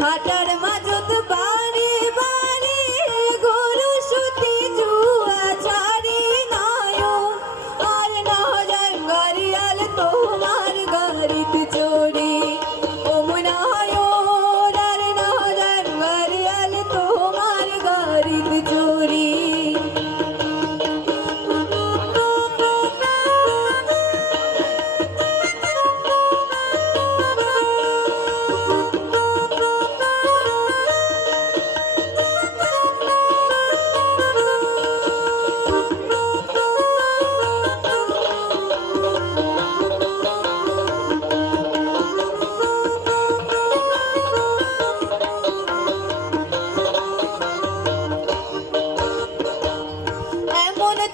ভাটার মাজত বাড়ি বাড়ি গরু সুতি জুয়া ছাড়ি নয় আর না যায় গাড়িয়াল তোমার গাড়িতে চড়ি ও মনায় আর না যায় গাড়িয়াল তোমার গাড়িতে চড়ি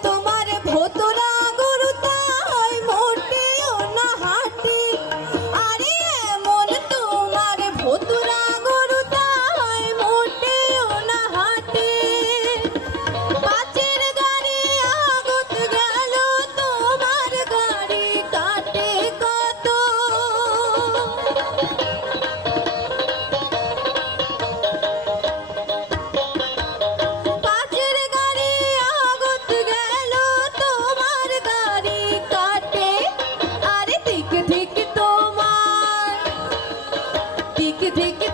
তোমার ভোতরা গরু তাই মোটেও না হাঁটি আরে এমন তোমার ভোতরা গরু তাই মোটেও না হাঁটি পাঁচের গাড়ি আগত গেল তোমার গাড়ি কাটে কত পাঁচের গাড়ি আগত গেল তোমার গাড়ি কাটে আরে ঠিক ঠিক তোমার ঠিক ঠিক